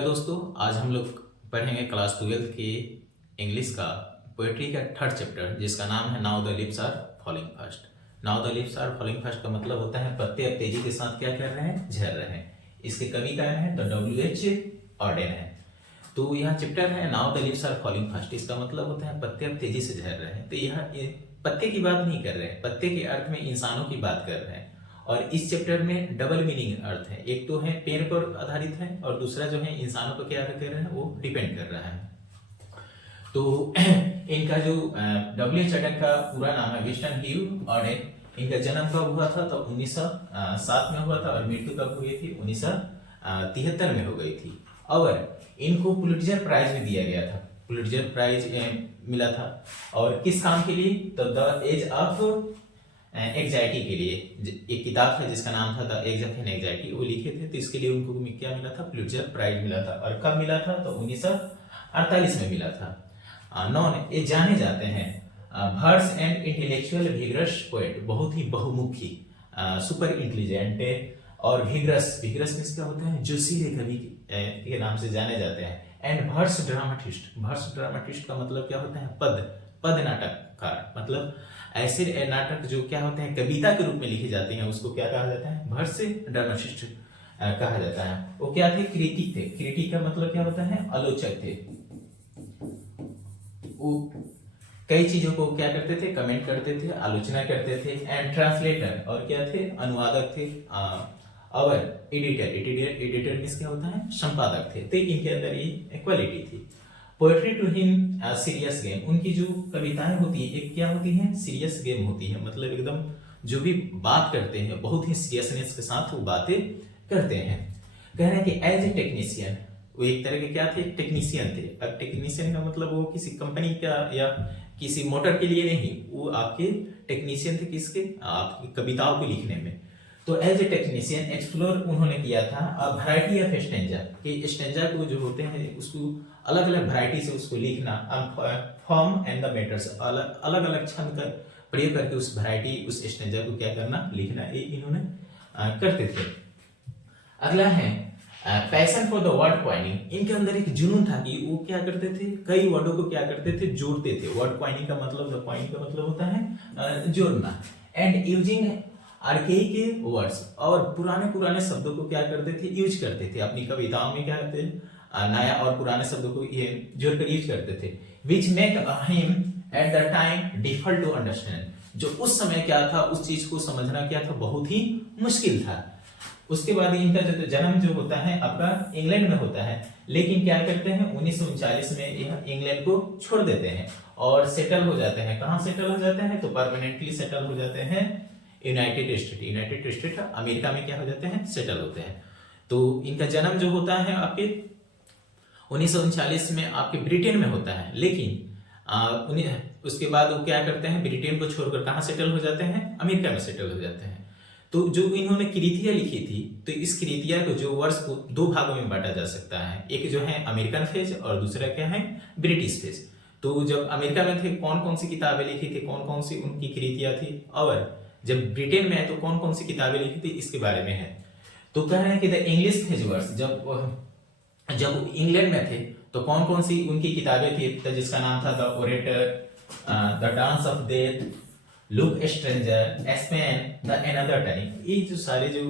Hello दोस्तों, आज हम लोग पढ़ेंगे क्लास 12 के इंग्लिश का पोएट्री का थर्ड चैप्टर जिसका नाम है now the leaves are falling fast. Now the leaves are falling fast का मतलब होता है पत्ते अब तेजी के साथ क्या कर रहे हैं, झड़ रहे हैं। इसके कवि का है तो W.H. ऑडेन है। तो यह चैप्टर है now the leaves are falling fast. इसका मतलब होता है पत्ते अब तेजी से झड़ रहे हैं। तो यह पत्ते की बात नहीं कर रहे हैं, पत्ते के अर्थ में इंसानों की बात कर रहे हैं। और इस चैप्टर में डबल मीनिंग अर्थ है, एक तो है पेड़ पर आधारित है और दूसरा जो है इंसानों पर क्या कर रहा है वो डिपेंड कर रहा है। तो इनका जो W.H. ऑडेन का पूरा नाम है विंस्टन ह्यू ऑडेन। इनका जन्म कब हुआ था तो 1907 में हुआ था और मृत्यु कब हुई थी 1973 में हो गई थी। और इनको पुलिट्जर प्राइज भी दिया गया था, पुलिट्जर प्राइज मिला था। और किस काम के लिए तो द एज ऑफ एंग्जाइटी के लिए। एक किताब है जिसका नाम था द एज ऑफ एंग्जाइटी, वो लिखे थे, तो इसके लिए उनको क्या मिला था, पुलिट्जर प्राइज मिला था। और कब मिला था तो 1948 में मिला था। नॉन ये जाने जाते हैं verse and intellectual vigorous poet, बहुत ही बहुमुखी, सुपर इंटेलिजेंट और विगरस मींस क्या होता है जोशीले कवि के नाम से जाने जाते हैं। एंड वर्स ड्रामाटिस्ट का मतलब क्या होता है पद नाटककार, मतलब ऐसे नाटक जो क्या होते हैं कविता के रूप में लिखे जाते हैं उसको क्या कहा जाता है वर्स ड्रामाटिस्ट कहा जाता है। वो क्या थे क्रिटिक का मतलब क्या होता है आलोचक थे। वो कई चीजों को क्या करते थे कमेंट करते थे, आलोचना करते थे। एंड ट्रांसलेटर और क्या थे अनुवादक थे। और एडिटर मींस क्या होता है संपादक थे। तो इनके अंदर ये क्वालिटी थी। Poetry to him serious game, उनकी जो कविताएं होती है एक क्या होती है सीरियस गेम होती है, मतलब एकदम जो भी बात करते हैं बहुत ही सीरियसनेस के साथ वो बातें करते हैं। कह रहे हैं कि एज ए टेक्नीशियन, वो एक तरह के क्या थे टेक्नीशियन थे। अब टेक्नीशियन का मतलब वो किसी कंपनी का या किसी मोटर के लिए नहीं, वो आपके टेक्नीशियन थे किसके आपकी कविताओं को लिखने में। तो एज ए टेक्नीशियन एक्सप्लोर उन्होंने किया था वैरायटी ऑफ स्टेंजा, कि स्टेंजा को जो होते हैं उसको अलग अलग वैरायटी से उसको लिखना, फॉर्म एंड द मैटर्स, अलग अलग छंद का प्रयोग करके उस वैरायटी उस स्टेंजा को क्या करना लिखना, ये इन्होंने करते थे। अगला है passion for the word coining. इनके अंदर एक जुनून था कि वो क्या करते थे कई वर्डों को क्या करते थे जोड़ते थे। वर्ड क्वाइनिंग का मतलब क्वाइनिंग का मतलब होता है जोड़ना। एंड यूजिंग आर्केइक वर्ड्स, और पुराने शब्दों को क्या करते थे यूज करते थे अपनी कविताओं में, क्या करते थे नया और पुराने शब्दों को ये जोड़कर यूज करते थे। Which make him at the time difficult to understand, जो उस समय क्या था उस चीज को समझना क्या था बहुत ही मुश्किल था। उसके बाद इनका जो जन्म जो होता है आपका इंग्लैंड में होता है, लेकिन क्या करते हैं 1939 में यह इंग्लैंड को छोड़ देते हैं और सेटल हो जाते हैं। कहाँ सेटल हो जाते हैं तो परमानेंटली सेटल हो जाते हैं यूनाइटेड स्टेट अमेरिका में क्या हो जाते हैं सेटल होते हैं। तो इनका जन्म जो होता है आपके 1939 में आपके ब्रिटेन में होता है, लेकिन उसके बाद वो क्या करते हैं ब्रिटेन को छोड़कर कहाँ सेटल हो जाते हैं अमेरिका में सेटल हो जाते हैं। तो जो इन्होंने कृतियां लिखी थी, तो इस कृतियां को जो वर्ष को दो भागों में बांटा जा सकता है, एक जो है अमेरिकन फेज और दूसरा क्या है ब्रिटिश फेज। तो जब अमेरिका में थे कौन कौन सी किताबें लिखी थी, कौन कौन सी उनकी कृतियां थी, और जब ब्रिटेन में है तो कौन कौन सी किताबें लिखी थी इसके बारे में है। तो कह रहे हैं कि द इंग्लिश फेज वर्स, जब इंग्लैंड में थे तो कौन कौन सी उनकी किताबें थी, तो जिसका नाम था the orator, the dance of death, look stranger, aspen, the another time. ये जो सारे जो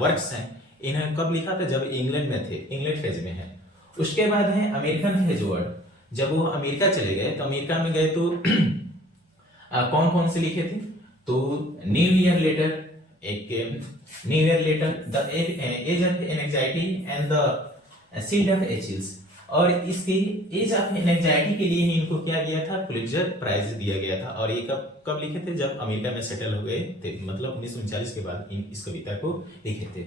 वर्क्स हैं इन्हें कब लिखा था जब इंग्लैंड में थे, इंग्लैंड फेज में है। उसके बाद है अमेरिकन फेज वर्ड, जब वो अमेरिका चले गए तो अमेरिका में गए तो कौन कौन से लिखे थे, तो new year letter, the age of anxiety and the seed of Achilles. और इसकी एज ऑफ एंग्जाइटी के लिए ही इनको क्या दिया था पुलिट्जर प्राइज दिया गया था। और ये कब लिखे थे जब अमेरिका में सेटल हो गए थे, मतलब 1939 के बाद इस कविता को लिखे थे।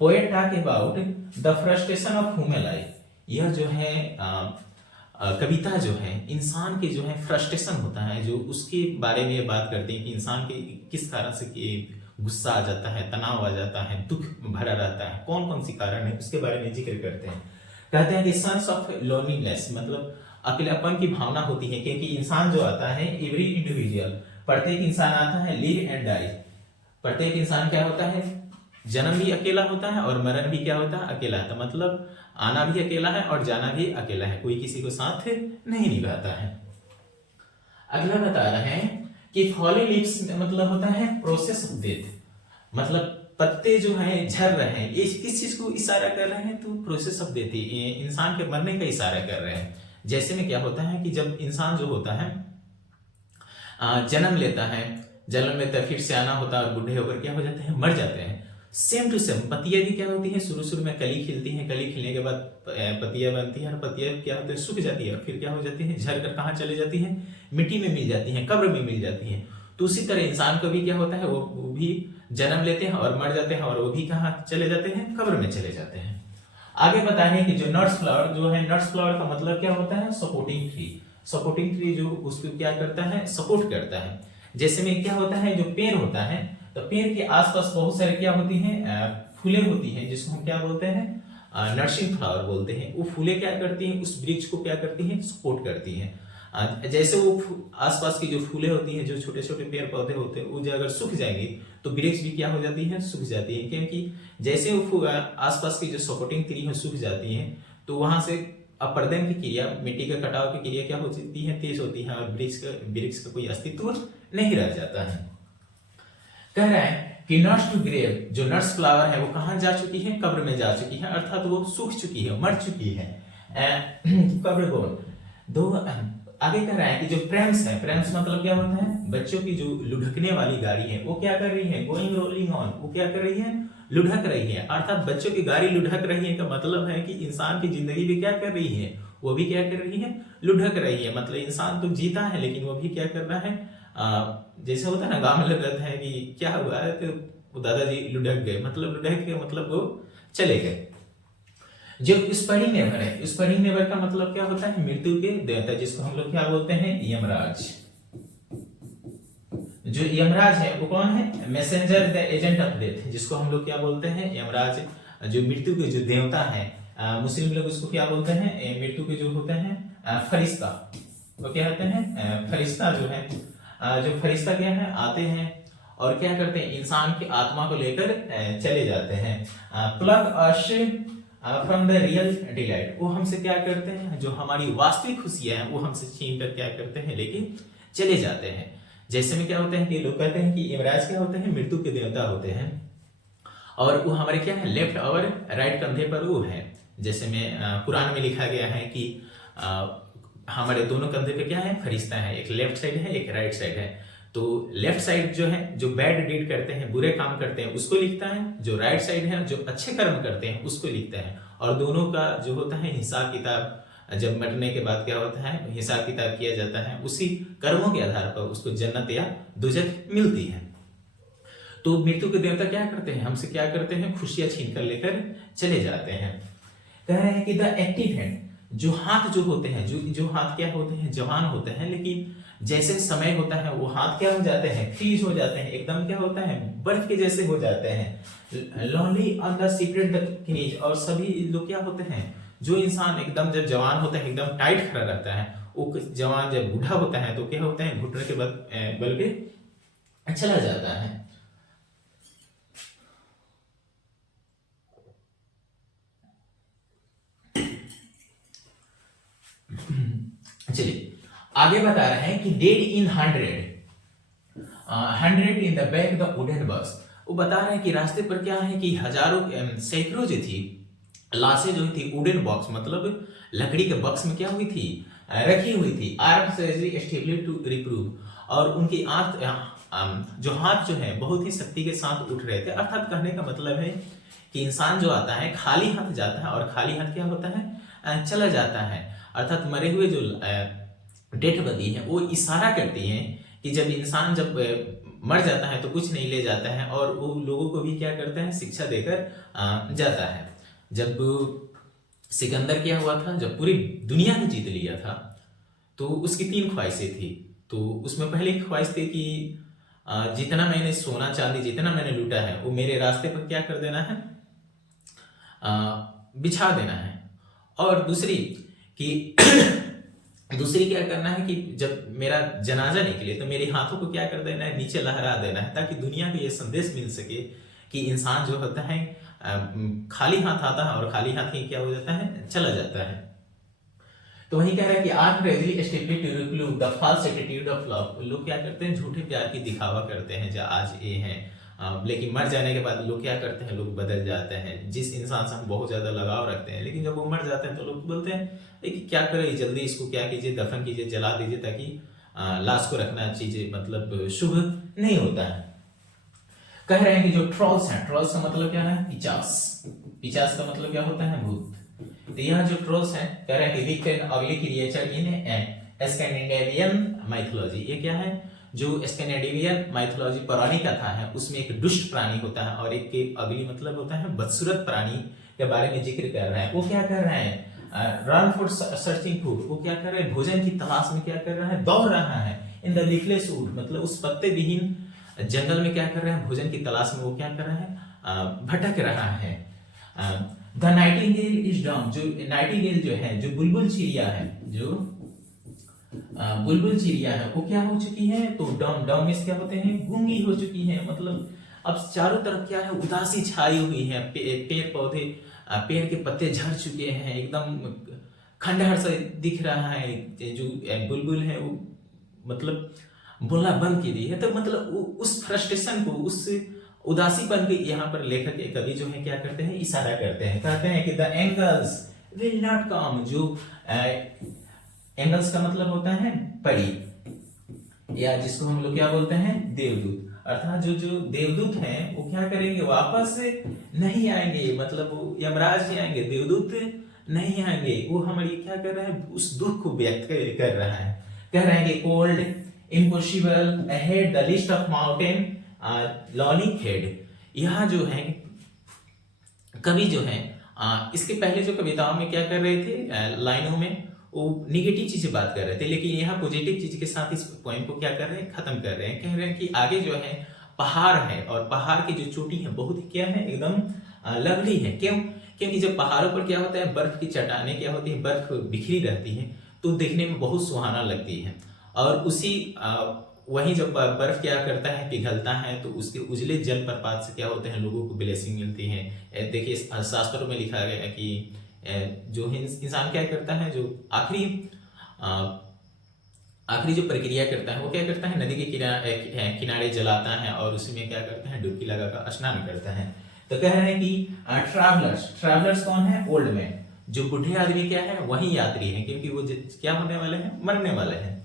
Poet talk about the frustration of human life, यह जो है कविता जो है इंसान के जो है फ्रस्ट्रेशन होता है जो उसके बारे में बात करते हैं कि इंसान के किस तरह से गुस्सा आ जाता है, तनाव आ जाता है, दुख भरा रहता है, कौन कौन सी कारण है उसके बारे में जिक्र करते हैं। कहते हैं कि सेंस ऑफ लोनलीनेस, मतलब अकेलापन की भावना होती है, क्योंकि इंसान जो आता है एवरी इंडिविजुअल, प्रत्येक इंसान आता है लिव एंड डाई, प्रत्येक इंसान क्या होता है जन्म भी अकेला होता है और मरण भी क्या होता है, अकेला होता है। मतलब आना भी अकेला है और जाना भी अकेला है, कोई किसी को साथ नहीं निभाता है। अगला बता रहे हैं कि फॉली लीव्स मतलब होता है प्रोसेस ऑफ डेथ, मतलब पत्ते जो हैं झड़ रहे हैं, ये किस चीज को इशारा कर रहे हैं, तो प्रोसेस ऑफ डेथ, इंसान के मरने का इशारा कर रहे हैं। जैसे में क्या होता है कि जब इंसान जो होता है जन्म लेता है, फिर सियाना होता है और बूढ़े होकर क्या हो जाते हैं, मर जाते हैं। सेम टू सेम पत्तियां भी क्या होती हैं, शुरू शुरू में कली खिलती हैं, कली खिलने के बाद पत्तियां बनती हैं और पत्तियां क्या होती है, सूख जाती है, फिर क्या हो जाती है, झड़ कर कहाँ चले जाती हैं, मिट्टी में मिल जाती हैं, कब्र में मिल जाती हैं। तो उसी तरह इंसान को भी क्या होता है, वो भी जन्म लेते हैं और मर जाते हैं, और वो भी कहाँ चले जाते हैं, कब्र में चले जाते हैं। आगे बताएं कि जो नट्स फ्लावर जो है, नट्स फ्लावर का मतलब क्या होता है, सपोर्टिंग ट्री। सपोर्टिंग ट्री जो उसको क्या करता है, सपोर्ट करता है। जैसे में क्या होता है, जो पेड़ होता है, तो पेड़ के आसपास बहुत सारे क्या होती हैं, फूलें होती हैं, जिसको हम क्या बोलते हैं, नर्सिंग फ्लावर बोलते हैं। वो फूलें क्या करती हैं, उस वृक्ष को क्या करती हैं, सपोर्ट करती हैं। जैसे वो आसपास की जो फूलें होती हैं, जो छोटे छोटे पेड़ पौधे होते हैं, वो जो अगर सूख जाएंगे तो वृक्ष भी क्या हो जाती है, सूख जाती है। क्योंकि जैसे वो आसपास की जो सपोर्टिंग ट्री है सूख जाती है, तो वहां से अपर्दन की क्रिया, मिट्टी के कटाव की क्रिया क्या होती है, तेज होती है, और वृक्ष का कोई अस्तित्व नहीं रह जाता है। कह रहा है कि नट्स टू ग्रेव, जो नट्स फ्लावर है वो कहां जा चुकी है, कब्र में जा चुकी है, अर्थात वो सूख चुकी है, मर चुकी है। कब्र बोन दो। आगे कह रहा है कि जो प्रेम्स है, प्रेम्स मतलब क्या होता है, बच्चों की जो लुढ़कने वाली गाड़ी है वो क्या कर रही है, गोइंग रोलिंग ऑन, वो क्या कर रही है, लुढ़क रही है। अर्थात बच्चों की गाड़ी लुढ़क रही है का मतलब है कि इंसान की जिंदगी भी क्या कर रही है, वो भी क्या कर रही है, लुढ़क रही है। मतलब इंसान तो जीता है लेकिन वो भी क्या कर रहा है, जैसे होता है ना, गांव में लगता है कि क्या हुआ है, तो दादाजी लुढ़क गए, मतलब लुढ़क गए मतलब वो चले गए। जो स्परिंग नेवर है, स्परिंग नेवर का मतलब क्या होता है, मृत्यु के देवता, जिसको हम लोग क्या बोलते हैं, यमराज। जो यमराज है वो कौन है, messenger the agent of death, जिसको हम लोग क्या बोलते हैं, यमराज, जो मृत्यु के जो देवता है। मुस्लिम लोग उसको क्या बोलते हैं, मृत्यु के जो होते हैं फरिश्ता, वो क्या होते हैं, फरिश्ता जो है, जो फरिश्ता क्या है, आते हैं और क्या करते हैं, इंसान की आत्मा को लेकर चले जाते हैं। Plug us from the real delight, वो हमसे क्या करते हैं, जो हमारी वास्तविक खुशियां हैं वो हमसे छीन कर क्या करते हैं, लेकिन चले जाते हैं। जैसे में क्या होते हैं कि लोग कहते हैं कि यमराज क्या होते हैं, मृत्यु के देवता होते हैं, और वो हमारे क्या है, लेफ्ट और राइट कंधे पर वो है। जैसे में कुरान में लिखा गया है कि हमारे दोनों कंधे पे क्या है, फरिश्ता है, एक लेफ्ट साइड है, एक राइट साइड है। तो लेफ्ट साइड जो है, जो बैड डीड करते हैं, बुरे काम करते हैं, उसको लिखता है। जो राइट साइड है, जो अच्छे कर्म करते हैं, उसको लिखता है। और दोनों का जो होता है हिसाब किताब, जब मरने के बाद क्या होता है, हिसाब किताब किया जाता है, उसी कर्मों के आधार पर उसको जन्नत या दोजख मिलती है। तो मृत्यु के देवता क्या करते हैं, हमसे क्या करते हैं, खुशियां छीन कर लेकर चले जाते हैं। कह रहे हैं कि द एक्टिव हैंड, जो हाथ जो होते हैं, जो हाथ क्या होते हैं, जवान होते हैं, लेकिन जैसे समय होता है वो हाथ क्या हो जाते हैं, फ्रीज हो जाते हैं, एकदम क्या होता है, बर्फ के जैसे हो जाते हैं। Lonely on the secret the cage, और सभी लोग क्या होते हैं, जो इंसान एकदम जब जवान होता है एकदम टाइट खड़ा रहता है, वो जवान जब बूढ़ा होता है तो क्या होता है, घुटने के बल पे चला जाता है। चलिए आगे बता रहे हैं कि dead in 100 in the back the wooden बस। वो बता रहे हैं कि रास्ते पर क्या है कि हजारों सैकड़ों जो थी लाशें जो थी वुडन बॉक्स, मतलब लकड़ी के बॉक्स में क्या हुई थी, रखी हुई थी। आर्म सर्जरी स्टेबली टू रिप्रूव, और उनकी जो हाथ जो है बहुत ही शक्ति के साथ उठ रहे थे। अर्थात कहने का मतलब है कि इंसान जो आता है खाली हाथ जाता है, और खाली हाथ क्या होता है, चला जाता है। अर्थात मरे हुए जो डेड बॉडी है वो इशारा करती है कि जब इंसान जब मर जाता है तो कुछ नहीं ले जाता है, और वो लोगों को भी क्या करता है, शिक्षा देकर जाता है। जब सिकंदर क्या हुआ था, जब पूरी दुनिया को जीत लिया था, तो उसकी 3 ख्वाहिशें थी। तो उसमें पहली ख्वाहिश थी कि जितना मैंने सोना चांदी जितना मैंने लूटा है वो मेरे रास्ते पर क्या कर देना है, बिछा देना है। और दूसरी क्या करना है कि जब मेरा जनाजा निकले तो मेरे हाथों को क्या कर देना है, नीचे लहरा देना है, ताकि दुनिया को यह संदेश मिल सके कि इंसान जो होता है खाली हाथ आता है और खाली हाथ ही क्या हो जाता है, चला जाता है। तो वही कह रहा है कि आर्ट रेजली stably to reclude the false attitude of love. लोग क्या करते हैं, झूठे प्यार की दिखावा करते हैं, जो आज ये है, लेकिन मर जाने के बाद लोग क्या करते हैं, लोग बदल जाते हैं। जिस इंसान से हम बहुत ज्यादा लगाव रखते हैं, लेकिन जब वो मर जाते हैं तो लोग बोलते हैं कि क्या करें, जल्दी इसको क्या कीजिए, दफन कीजिए, जला दीजिए, ताकि लाश को रखना चीजें मतलब शुभ नहीं होता है। कह रहे हैं कि जो ट्रॉल्स हैं, ट्रॉल्स का मतलब क्या है, पिचास। पिचास का मतलब क्या होता है, भूत। तो यह जो ट्रॉल्स हैं, कह रहे हैं कि विक्ड एंड अगली क्रिएचर इन स्कैंडिनेवियन माइथोलॉजी। ये क्या है, जो स्कैंडिनेवियन माइथोलॉजी पौराणिक कथा है, उसमें एक दुष्ट प्राणी होता है और एक के अगली मतलब होता है बदसूरत प्राणी के बारे में जिक्र कर रहे हैं। वो क्या कर रहे हैं, रन फॉर सर्चिंग फूड। वो क्या कर रहे हैं, भोजन की तलाश में क्या कर रहा है, दौड़ रहा है। इन द लीफलेस वुड, मतलब उस पत्ते विहीन जंगल में क्या कर रहे हैं, भोजन की तलाश में वो क्या कर रहा है, भटक रहा है। The Nightingale is dumb. जो नाइटिंगेल जो है, जो बुलबुल चिड़िया है, जो बुलबुल चिड़िया है, वो क्या हो चुकी है, तो डम, डम में क्या होते हैं, गूंगी हो चुकी है। मतलब अब चारों तरफ क्या है, उदासी छाई हुई है। पेड़ पौधे, पेड़ के पत्ते झड़ चुके हैं, एकदम खंडहर से दिख रहा है। जो बुलबुल है वो मतलब बोलना बंद की दी है। तो मतलब उस फ्रस्ट्रेशन को, उस उदासीपन के यहाँ पर लेखक कवि जो है क्या करते हैं, इशारा करते हैं, कहते हैं कि the angles will not come. जो एंगल्स का मतलब होता है परी, या जिसको हम लोग क्या बोलते हैं, देवदूत। अर्थात जो देवदूत हैं वो क्या करेंगे, वापस नहीं आएंगे। मतलब वो यमराज ही आएंगे, देवदूत नहीं आएंगे। वो हमारी क्या कर रहा है, उस दुख को व्यक्त कर रहा है। कह रहे हैं कि cold impossible ahead the list of mountain lonic head. यह जो है कवि जो है इसके पहले जो कविताओं में क्या कर रहे थे, लाइनों में वो निगेटिव चीजें बात कर रहे थे, लेकिन यहाँ पॉजिटिव चीज के साथ इस पोएम को क्या कर रहे हैं, खत्म कर रहे हैं। कह रहे हैं कि आगे जो है पहाड़ है, और पहाड़ की जो चोटी है बहुत ही क्या है, एकदम लवली है। क्यों, क्योंकि जब पहाड़ों पर क्या होता है, बर्फ की चट्टानें क्या होती है, बर्फ बिखरी रहती है, तो देखने में बहुत सुहाना लगती है। और उसी वहीं जब बर्फ क्या करता है, पिघलता है, तो उसके उजले जल प्रपात से क्या होते हैं, लोगों को ब्लेसिंग मिलती है। देखिए शास्त्रों में लिखा गया है कि जो इंसान क्या करता है, जो आखिरी जो प्रक्रिया करता है, वो क्या करता है, नदी के किनारे जलाता है और उसमें क्या करता है, डुबकी लगाकर स्नान करता है। तो कह रहे हैं कि ट्रैवलर्स कौन है, ओल्ड मैन। जो बूढ़े आदमी क्या है, वही यात्री है, क्योंकि वो क्या होने वाले हैं, मरने वाले हैं।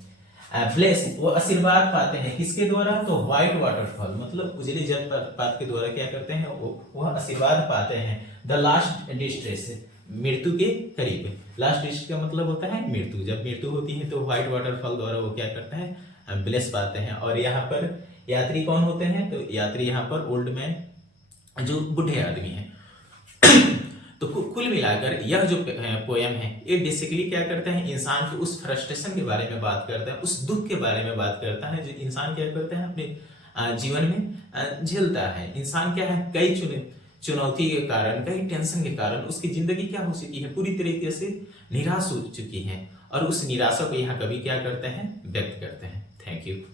ब्लेस, वो आशीर्वाद पाते हैं किसके द्वारा, तो व्हाइट वाटरफॉल, मतलब उजले जलप्रपात के द्वारा क्या करते हैं, वो आशीर्वाद पाते हैं। द लास्ट डिस्ट्रेस, मृत्यु के करीब। लास्ट डिस्ट्रेस का मतलब होता है मृत्यु। जब मृत्यु होती है तो व्हाइट वाटरफॉल द्वारा वो क्या करते हैं, ब्लेस पाते हैं। और यहाँ पर यात्री कौन होते हैं, तो यात्री यहाँ पर ओल्ड मैन, जो बूढ़े आदमी हैं। तो कुल मिलाकर यह जो पोयम है, ये बेसिकली क्या करता है, इंसान के उस फ्रस्ट्रेशन के बारे में बात करता है, उस दुख के बारे में बात करता है, जो इंसान क्या करता है अपने जीवन में झेलता है। इंसान क्या है, कई चुनौती के कारण, कई टेंशन के कारण उसकी जिंदगी क्या हो चुकी है, पूरी तरीके से निराश हो चुकी है। और उस निराशा को यहाँ कवि क्या करते हैं, व्यक्त करते हैं। Thank you.